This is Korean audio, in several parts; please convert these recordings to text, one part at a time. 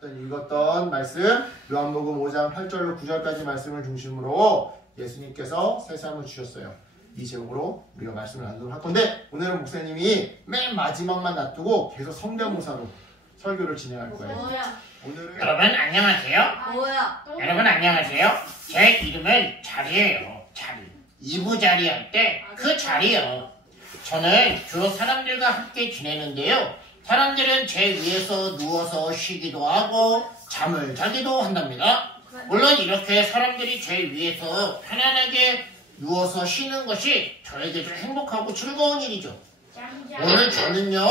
읽었던 말씀 요한복음 5장 8절로 9절까지 말씀을 중심으로 예수님께서 세상을 주셨어요. 이 제목으로 우리가 말씀을 나누도록 할 건데 오늘은 목사님이 맨 마지막만 놔두고 계속 성대모사로 설교를 진행할 거예요. 오늘은 여러분 안녕하세요. 여러분 안녕하세요. 제 이름은 자리예요. 자리. 이부자리 할 때 그 자리요. 저는 주로 사람들과 함께 지내는데요. 사람들은 제 위에서 누워서 쉬기도 하고 잠을 자기도 한답니다. 물론 이렇게 사람들이 제 위에서 편안하게 누워서 쉬는 것이 저에게도 행복하고 즐거운 일이죠. 오늘 저는요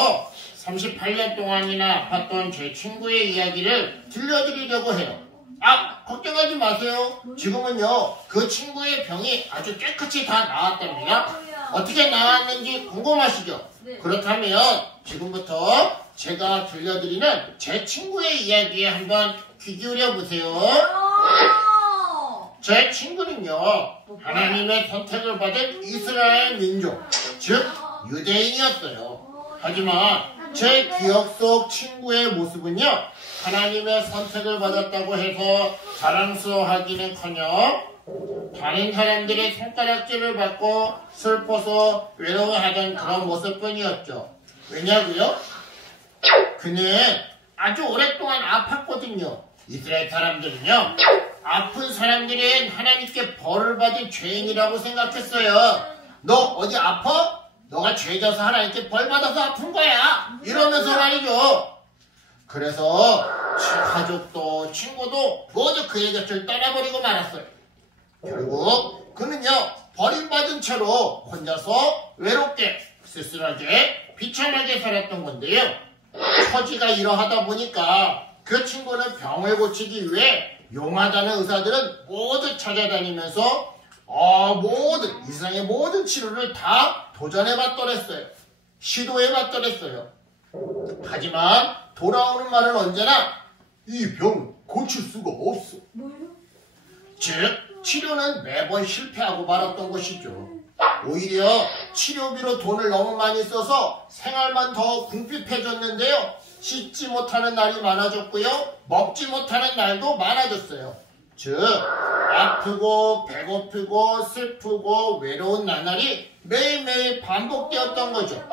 38년 동안이나 아팠던 제 친구의 이야기를 들려드리려고 해요. 걱정하지 마세요. 지금은요 그 친구의 병이 아주 깨끗이 다 나았답니다. 어떻게 나았는지 궁금하시죠? 그렇다면 지금부터 제가 들려드리는 제 친구의 이야기에 한번 귀 기울여 보세요. 제 친구는요 하나님의 선택을 받은 이스라엘 민족, 즉 유대인이었어요. 하지만 제 기억 속 친구의 모습은요 하나님의 선택을 받았다고 해서 자랑스러워하기는커녕 다른 사람들의 손가락질을 받고 슬퍼서 외로워하던 그런 모습뿐이었죠. 왜냐고요? 그는 아주 오랫동안 아팠거든요. 이스라엘 사람들은요 아픈 사람들은 하나님께 벌을 받은 죄인이라고 생각했어요. 너 어디 아파? 너가 죄져서 하나님께 벌 받아서 아픈 거야. 이러면서 말이죠. 그래서 가족도 친구도 모두 그의 곁을 떠나버리고 말았어요. 결국 그는요 버림받은 채로 혼자서 외롭게 쓸쓸하게 비참하게 살았던 건데요. 처지가 이러하다 보니까 그 친구는 병을 고치기 위해 용하다는 의사들은 모두 찾아다니면서 모든 이 세상의 모든 치료를 다 도전해봤더랬어요. 시도해봤더랬어요. 하지만 돌아오는 말은 언제나 이 병 고칠 수가 없어. 즉 치료는 매번 실패하고 말았던 것이죠. 오히려 치료비로 돈을 너무 많이 써서 생활만 더 궁핍해졌는데요. 씻지 못하는 날이 많아졌고요. 먹지 못하는 날도 많아졌어요. 즉 아프고 배고프고 슬프고 외로운 나날이 매일매일 반복되었던 거죠.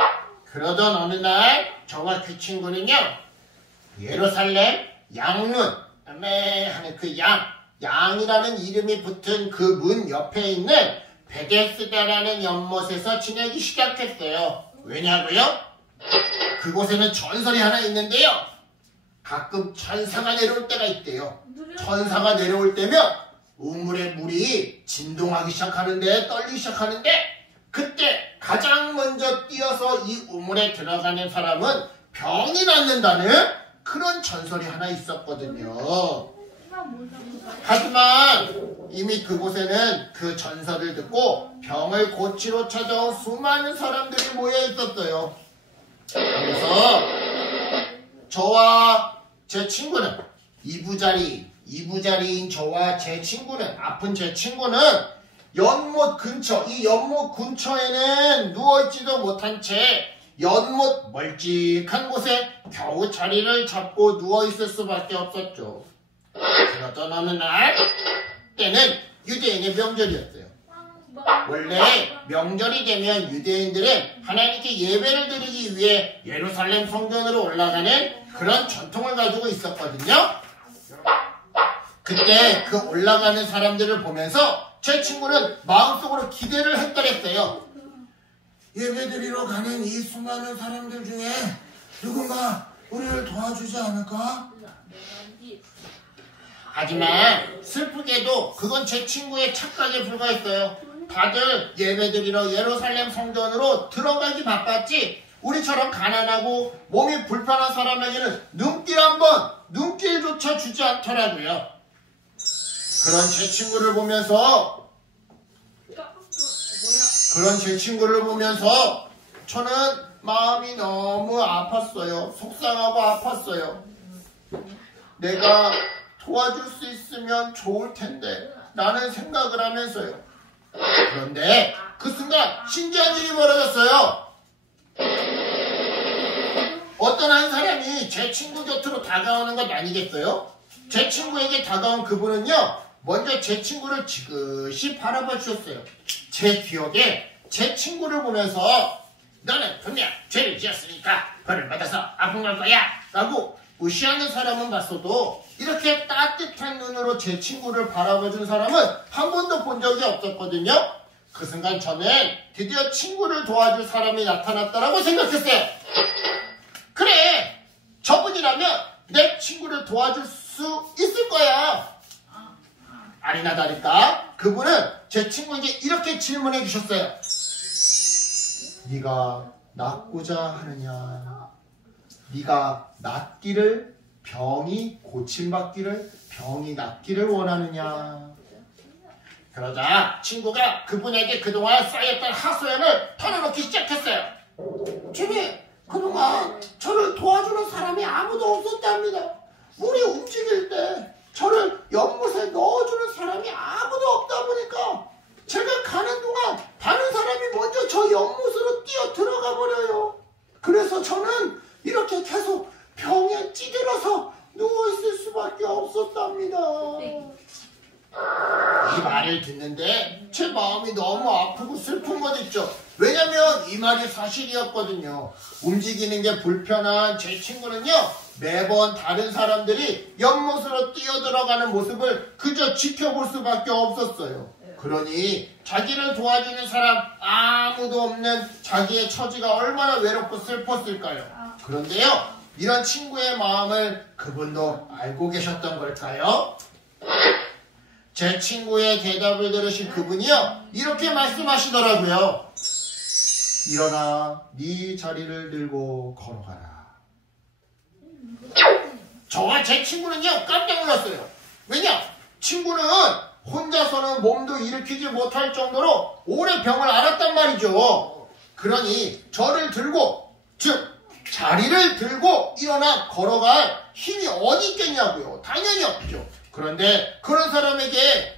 그러던 어느 날 저와 그 친구는요 예루살렘 양문 하는 그 양이라는 이름이 붙은 그 문 옆에 있는 베데스다라는 연못에서 지내기 시작했어요. 왜냐고요? 그곳에는 전설이 하나 있는데요. 가끔 천사가 내려올 때가 있대요. 천사가 내려올 때면 우물의 물이 진동하기 시작하는데 떨리기 시작하는데 그때 가장 먼저 뛰어서 이 우물에 들어가는 사람은 병이 낫는다는 그런 전설이 하나 있었거든요. 하지만 이미 그곳에는 그 전설을 듣고 병을 고치러 찾아온 수많은 사람들이 모여 있었어요. 그래서 저와 제 친구는 이부자리인 저와 제 친구는 아픈 제 친구는 연못 근처에는 누워있지도 못한 채 연못 멀찍한 곳에 겨우 자리를 잡고 누워있을 수밖에 없었죠. 그러던 어느 날 때는 유대인의 명절이었어요. 원래 명절이 되면 유대인들은 하나님께 예배를 드리기 위해 예루살렘 성전으로 올라가는 그런 전통을 가지고 있었거든요. 그때 그 올라가는 사람들을 보면서 제 친구는 마음속으로 기대를 했더랬어요. 예배드리러 가는 이 수많은 사람들 중에 누군가 우리를 도와주지 않을까? 하지만 슬프게도 그건 제 친구의 착각에 불과했어요. 다들 예배드리러 예루살렘 성전으로 들어가기 바빴지 우리처럼 가난하고 몸이 불편한 사람에게는 눈길조차 주지 않더라고요. 그런 제 친구를 보면서 저는 마음이 너무 아팠어요. 속상하고 아팠어요. 내가 도와줄 수 있으면 좋을 텐데 라는 생각을 하면서요. 그런데 그 순간 신기한 일이 벌어졌어요. 어떤 한 사람이 제 친구 곁으로 다가오는 것 아니겠어요? 제 친구에게 다가온 그분은요, 먼저 제 친구를 지그시 바라봐 주셨어요. 제 기억에 제 친구를 보면서 너는 분명 죄를 지었으니까 벌을 받아서 아픈 걸 거야 라고 무시하는 사람은 봤어도 이렇게 따뜻한 눈으로 제 친구를 바라봐준 사람은 한 번도 본 적이 없었거든요. 그 순간 저는 드디어 친구를 도와줄 사람이 나타났다라고 생각했어요. 그래, 저분이라면 내 친구를 도와줄 수 있을 거야. 아니나 다를까 그분은 제 친구에게 이렇게 질문해 주셨어요. 네가 낫고자 하느냐? 네가 낫기를, 병이 고침받기를, 병이 낫기를 원하느냐? 그러자 친구가 그분에게 그동안 쌓였던 하소연을 털어놓기 시작했어요. 주님, 그동안 저를 도와주는 사람이 아무도 없었답니다. 물이 움직일 때 저를 연못에 넣어주는 사람이 아무도 없다 보니까 제가 가는 동안 다른 사람이 먼저 저 연못으로 뛰어 들어가 버려요. 그래서 저는 이렇게 계속 병에 찌들어서 누워있을 수밖에 없었답니다. 이 말을 듣는데 제 마음이 너무 아프고 슬픈 것 있죠. 왜냐면 이 말이 사실이었거든요. 움직이는 게 불편한 제 친구는요, 매번 다른 사람들이 연못으로 뛰어들어가는 모습을 그저 지켜볼 수밖에 없었어요. 그러니 자기를 도와주는 사람 아무도 없는 자기의 처지가 얼마나 외롭고 슬펐을까요? 그런데요, 이런 친구의 마음을 그분도 알고 계셨던 걸까요? 제 친구의 대답을 들으신 그분이요, 이렇게 말씀하시더라고요. 일어나 네 자리를 들고 걸어가라. 저와 제 친구는요, 깜짝 놀랐어요. 왜냐? 친구는 혼자서는 몸도 일으키지 못할 정도로 오래 병을 앓았단 말이죠. 그러니 저를 들고, 즉 자리를 들고 일어나 걸어갈 힘이 어디 있겠냐고요. 당연히 없죠. 그런데 그런 사람에게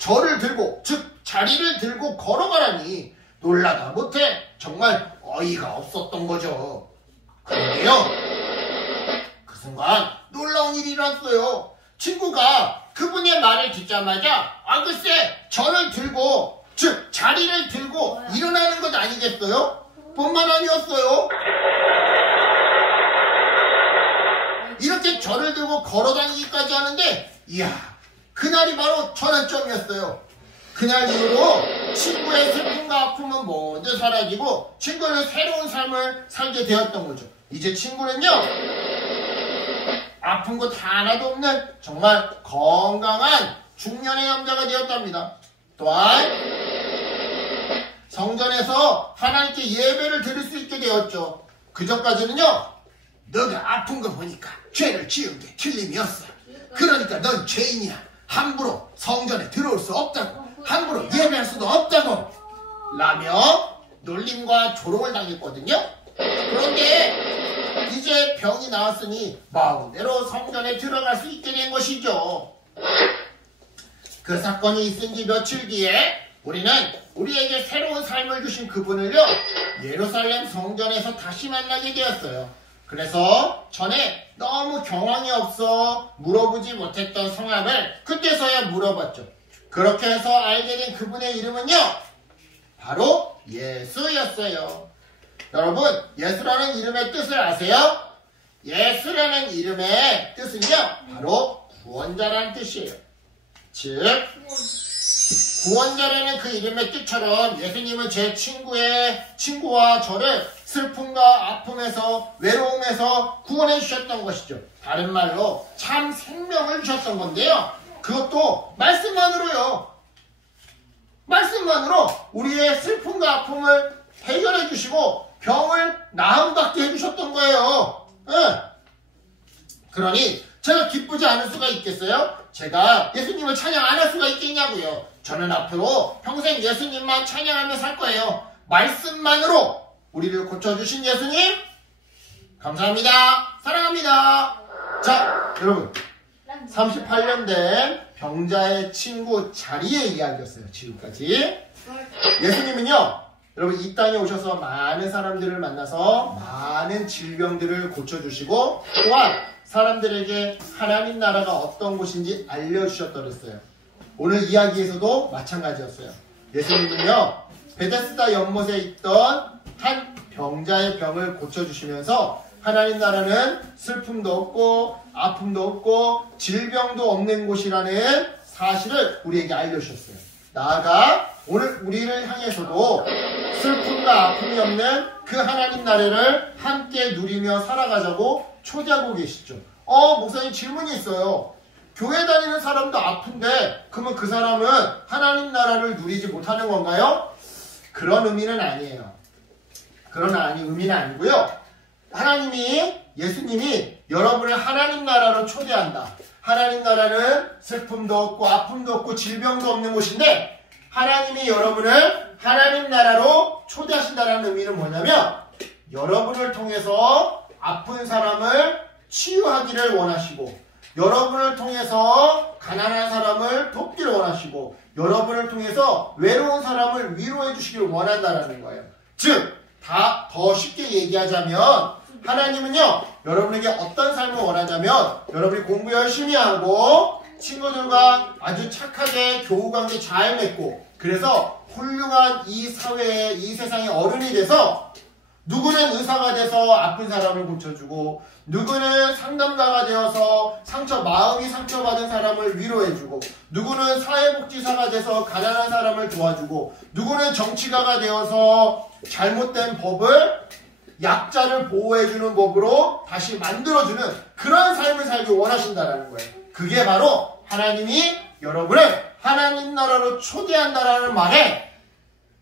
저를 들고, 즉 자리를 들고 걸어가라니 놀라다 못해 정말 어이가 없었던 거죠. 그런데요, 그 순간 놀라운 일이 일어났어요. 친구가 그분의 말을 듣자마자 글쎄 저를 들고, 즉 자리를 들고 일어나는 것 아니겠어요? 뿐만 아니었어요. 이렇게 저를 들고 걸어다니기까지 하는데, 이야, 그날이 바로 전환점이었어요. 그날 이후로 친구의 슬픔과 아픔은 모두 사라지고 친구는 새로운 삶을 살게 되었던 거죠. 이제 친구는요, 아픈 곳 하나도 없는 정말 건강한 중년의 남자가 되었답니다. 또한 성전에서 하나님께 예배를 드릴 수 있게 되었죠. 그전까지는요, 너가 아픈 거 보니까 죄를 지은 게 틀림이 없어. 그러니까 넌 죄인이야. 함부로 성전에 들어올 수 없다고. 함부로 예배할 수도 없다고 라며 놀림과 조롱을 당했거든요. 그런데 이제 병이 나았으니 마음대로 성전에 들어갈 수 있게 된 것이죠. 그 사건이 있은 지 며칠 뒤에 우리는 우리에게 새로운 삶을 주신 그분을요, 예루살렘 성전에서 다시 만나게 되었어요. 그래서 전에 너무 경황이 없어 물어보지 못했던 성함을 그때서야 물어봤죠. 그렇게 해서 알게 된 그분의 이름은요, 바로 예수였어요. 여러분, 예수라는 이름의 뜻을 아세요? 예수라는 이름의 뜻은요, 바로 구원자라는 뜻이에요. 즉, 구원자라는 그 이름의 뜻처럼 예수님은 제 친구와 저를 슬픔과 아픔에서, 외로움에서 구원해 주셨던 것이죠. 다른 말로 참 생명을 주셨던 건데요, 그것도 말씀만으로요. 말씀만으로 우리의 슬픔과 아픔을 해결해 주시고 병을 나음받게 해주셨던 거예요. 그러니 제가 기쁘지 않을 수가 있겠어요? 제가 예수님을 찬양 안 할 수가 있겠냐고요. 저는 앞으로 평생 예수님만 찬양하며 살 거예요. 말씀만으로 우리를 고쳐주신 예수님, 감사합니다. 사랑합니다. 자, 여러분, 38년 된 병자의 친구 자리의 이야기였어요. 지금까지. 예수님은요, 여러분 이 땅에 오셔서 많은 사람들을 만나서 많은 질병들을 고쳐주시고 또한 사람들에게 하나님 나라가 어떤 곳인지 알려주셨다고 했어요. 오늘 이야기에서도 마찬가지였어요. 예수님은요 베데스다 연못에 있던 한 병자의 병을 고쳐주시면서 하나님 나라는 슬픔도 없고 아픔도 없고 질병도 없는 곳이라는 사실을 우리에게 알려주셨어요. 나아가 오늘 우리를 향해서도 슬픔과 아픔이 없는 그 하나님 나라를 함께 누리며 살아가자고 초대하고 계시죠. 목사님 질문이 있어요. 교회 다니는 사람도 아픈데 그러면 그 사람은 하나님 나라를 누리지 못하는 건가요? 그런 의미는 아니에요. 그런 의미는 아니고요. 예수님이 여러분을 하나님 나라로 초대한다. 하나님 나라는 슬픔도 없고 아픔도 없고 질병도 없는 곳인데 하나님이 여러분을 하나님 나라로 초대하신다는 의미는 뭐냐면 여러분을 통해서 아픈 사람을 치유하기를 원하시고 여러분을 통해서 가난한 사람을 돕기를 원하시고 여러분을 통해서 외로운 사람을 위로해 주시기를 원한다는 거예요. 즉 더 쉽게 얘기하자면 하나님은요 여러분에게 어떤 삶을 원하냐면 여러분이 공부 열심히 하고 친구들과 아주 착하게 교우관계 잘 맺고 그래서 훌륭한 이 사회에 이 세상의 어른이 돼서 누구는 의사가 돼서 아픈 사람을 고쳐주고 누구는 상담가가 되어서 마음이 상처받은 사람을 위로해주고 누구는 사회복지사가 돼서 가난한 사람을 도와주고 누구는 정치가가 되어서 잘못된 법을 약자를 보호해주는 법으로 다시 만들어주는 그런 삶을 살기 원하신다는 거예요. 그게 바로 하나님이 여러분을 하나님 나라로 초대한다라는 말의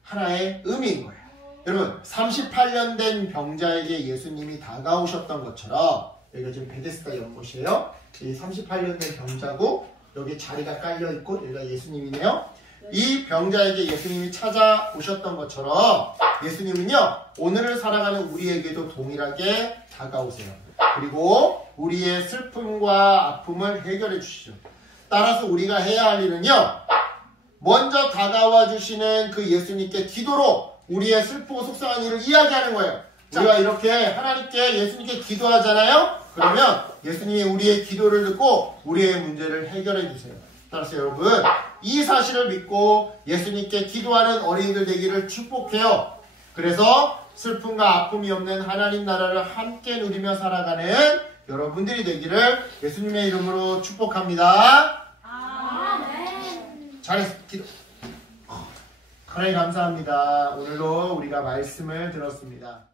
하나의 의미인 거예요. 여러분 38년 된 병자에게 예수님이 다가오셨던 것처럼 여기가 지금 베데스다 연못이에요. 이 38년 된 병자고 여기 자리가 깔려있고 여기가 예수님이네요. 이 병자에게 예수님이 찾아오셨던 것처럼 예수님은요 오늘을 살아가는 우리에게도 동일하게 다가오세요. 그리고 우리의 슬픔과 아픔을 해결해 주시죠. 따라서 우리가 해야 할 일은요 먼저 다가와 주시는 그 예수님께 기도로 우리의 슬프고 속상한 일을 이야기하는 거예요. 우리가 이렇게 하나님께 예수님께 기도하잖아요. 그러면 예수님이 우리의 기도를 듣고 우리의 문제를 해결해 주세요. 따라서 여러분 이 사실을 믿고 예수님께 기도하는 어린이들 되기를 축복해요. 그래서 슬픔과 아픔이 없는 하나님 나라를 함께 누리며 살아가는 여러분들이 되기를 예수님의 이름으로 축복합니다. 잘했어. 기도. 하나님 감사합니다. 오늘도 우리가 말씀을 들었습니다.